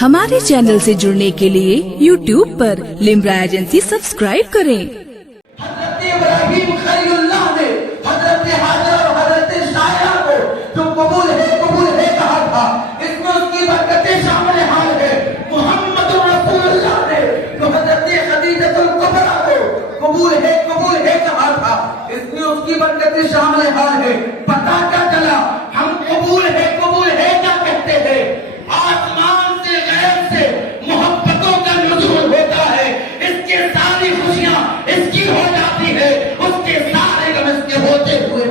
ہمارے چینل سے جڑنے کے لیے YouTube پر لمرا ایجنسی سبسکرائب کریں۔ حضرت ابراہیم خلیل اللہ نے حضرت حاجر اور حضرت سائرہ کو جو قبول ہے کہا تھا، اس میں اس کی برکتیں شامل حال ہے۔ محمد رسول اللہ نے جو حضرت خدیجہ الکبریٰ کو قبول ہے کہا تھا، اس میں اس کی برکتیں شامل حال ہے۔ پتہ کیا چلا؟ ہم قبول ہے کیا کہتے ہیں؟ آسمان سے غیر سے محبتوں کا نزول ہوتا ہے، اس کے ساری خوشیاں اس کی ہو جاتی ہے، اس کے سارے غم اس کے ہوتے ہوئے۔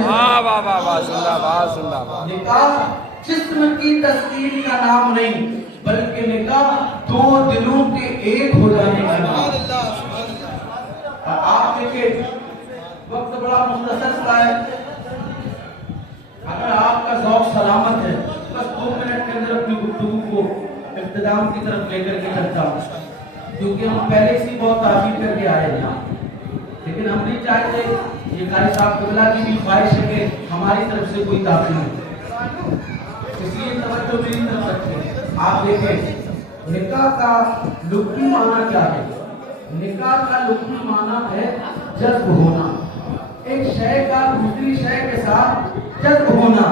نکاح جسم کی تسکین کا نام نہیں، بلکہ نکاح دو دلوں کے ایک ہو جانے کا نام۔ آپ دیکھیں وقت بڑا مختصر سا ہے، اگر آپ کا ذوق سلامت ہے بس 2 منٹ کے اندر اپنی گفتگو کو اختتام کی طرف لے کر کے چلتا ہوں، کیونکہ ہم پہلے سے بہت تعریف کر کے آئے ہیں، لیکن ہم نہیں چاہتے یہ قاری صاحب قبلہ کی بھی خواہش ہے کہ ہماری طرف سے کوئی تعریف ہو، اس لیے توجہ میری طرف رکھیں۔ آپ دیکھیں نکاح کا لغوی معنی کیا ہے؟ نکاح کا لغوی معنی ہے جذب ہونا، ایک شے کا دوسری شے کے ساتھ جذب ہونا،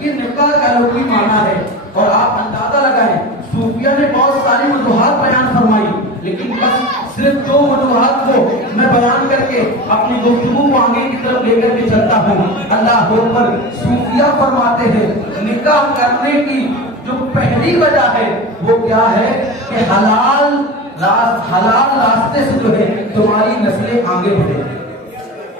یہ نکاح کا لغوی معنی ہے۔ اور آپ اندازہ لگائیں، صوفیہ نے بہت ساری وجوہات بیان فرمائی، لیکن بس صرف 2 وجوہات کو میں بیان کر کے اپنی گفتگو کو آگے کی طرف لے کر کے چلتا ہوں۔ اللہ اکبر، صوفیہ فرماتے ہیں نکاح کرنے کی جو پہلی وجہ ہے وہ کیا ہے کہ حلال راستے سے جو ہے تمہاری نسلیں آگے بڑھیں،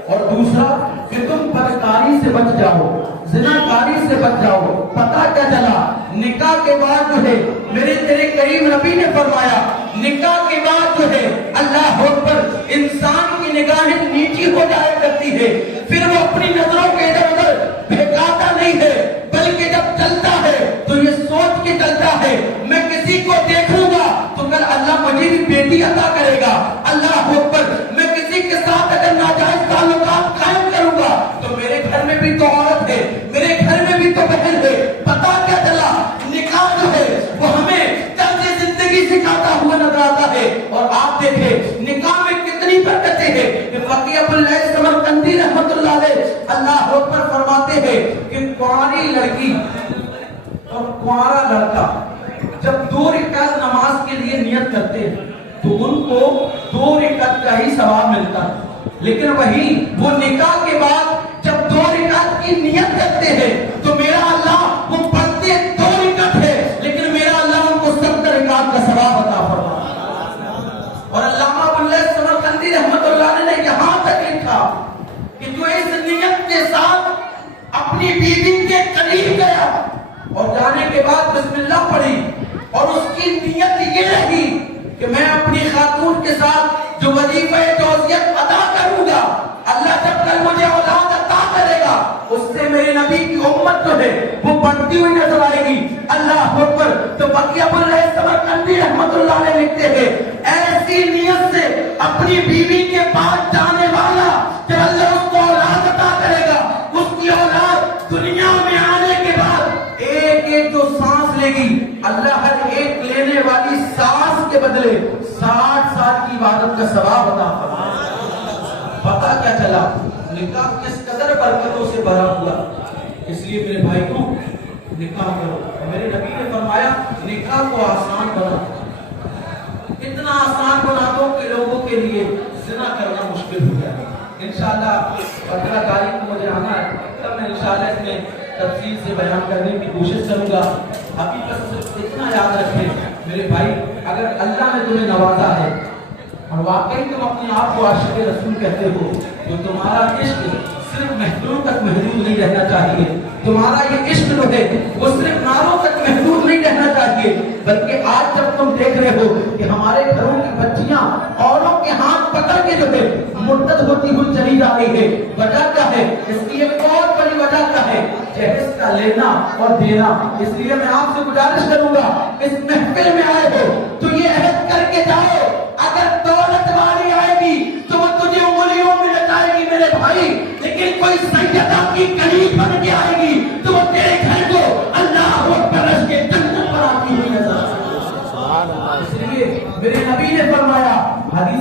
اور دوسرا کہ تم بدکاری سے بچ جاؤ، زناکاری سے بچ جاؤ۔ پتہ کیا چلا؟ نکاح کے بعد جو ہے میرے تیرے کریم نبی نے فرمایا، نکاح کے بعد جو ہے اللہ اکبر انسان کی نگاہیں نیچی ہو جایا کرتی ہے، پھر وہ اپنی نظروں کے ادھر ادھر بہکاتا نہیں ہے، بلکہ جب چلتا ہے تو یہ سوچ کے چلتا ہے میں کسی کو دیکھوں گا تو کل اللہ مجھے بھی بیٹی عطا کرے گا۔ اللہ اکبر، میں کسی کے ساتھ اگر ناجائز تعلقات قائم کروں گا تو میرے گھر میں بھی تو عورت ہے، میرے گھر میں بھی تو بہن ہے۔ پتہ کیا چلا؟ نکاح جو ہے وہ ہمیں طرز زندگی سکھاتا ہوا نظر آتا ہے۔ اور آپ دیکھیں نکاح میں کتنی برکتیں ہیں کہ فقیہ ابو اللیث سمرقندی رحمۃ اللہ علیہ اللہ اکبر فرماتے ہیں کہ کنواری لڑکی اور کنوارا لڑکا جب 2 رکعت نماز کے لیے نیت کرتے ہیں تو ان کو 2 رکعت کا ہی ثواب ملتا ہے، لیکن وہی وہ نکاح کے بعد جب 2 رکعت کی نیت کرتے ہیں تو میرا اللہ وہ پڑھتے 2 رکعت ہے، لیکن میرا اللہ ان کو 70 رکعت کا ثواب عطا فرماتا۔ اور علامہ ابو اللیث سمرقندی رحمۃ اللہ علیہ نے یہاں تک لکھا کہ جو اس نیت کے ساتھ اپنی بیوی کے قریب گیا اور جانے کے بعد بسم اللہ پڑھی اور اس کی نیت یہ رہی کہ میں اپنی خاتون کے ساتھ جو وظیفہ جوزیت ادا کروں گا، اللہ جب کل مجھے اولاد عطا کرے گا اس سے میرے نبی کی امت جو ہے وہ بڑھتی ہوئی نظر آئے گی۔ اللہ اکبر، تو فقیہ ابو اللیث سمرقندی رحمۃ اللہ علیہ لکھتے ہیں ایسی نیت سے اپنی بیوی کے پاس جانے والا کہ اللہ اس کو اولاد عطا کرے گا، اس کی اولاد دنیا میں آنے کے بعد ایک ایک جو سانس لے گی اللہ ہر ایک لینے والی سانس کے بدلے 60 سال کی عبادت کا ثواب عطا فرمائے۔ پتہ کیا چلا؟ نکاح کس قدر برکتوں سے بھرا ہوا، اس لیے میرے بھائی کو نکاح کرو۔ میرے نبی نے فرمایا نکاح کو آسان بنا، اتنا آسان بنا دو کہ لوگوں کے لیے زنا کرنا مشکل ہو جائے۔ انشاءاللہ پتہ کاری کو مجھے آنا ہے تب میں انشاءاللہ اس میں تفصیل سے بیان کرنے کی کوشش کروں گا۔ ابھی بس صرف اتنا یاد رکھیں میرے بھائی، اگر اللہ نے تمہیں نوازا ہے اور واقعی تم اپنے آپ کو عاشق رسول کہتے ہو تو تمہارا عشق صرف محدود تک محدود نہیں رہنا چاہیے، تمہارا یہ عشق جو ہے وہ صرف ناروں تک محدود نہیں رہنا چاہیے، بلکہ آج جب تم دیکھ رہے ہو کہ ہمارے گھروں کی بچیاں اوروں کے ہاتھ پکڑ کے جو ہے مرتد ہوتی ہوئی چلی جا رہی ہے، وجہ کیا ہے؟ اس کی ایک بہت بڑی وجہ کیا ہے؟ جہیز کا لینا اور دینا۔ اس لیے میں آپ سے گزارش کروں گا اس محفل میں آئے ہو تو یہ عہد کر کے جاؤ، اگر دولت والی آئے گی تو وہ تجھے انگلیوں میں لٹائے گی میرے بھائی، لیکن کوئی سیدہ کی قریب بن کے آئے گی تو وہ تیرے گھر کو اللہ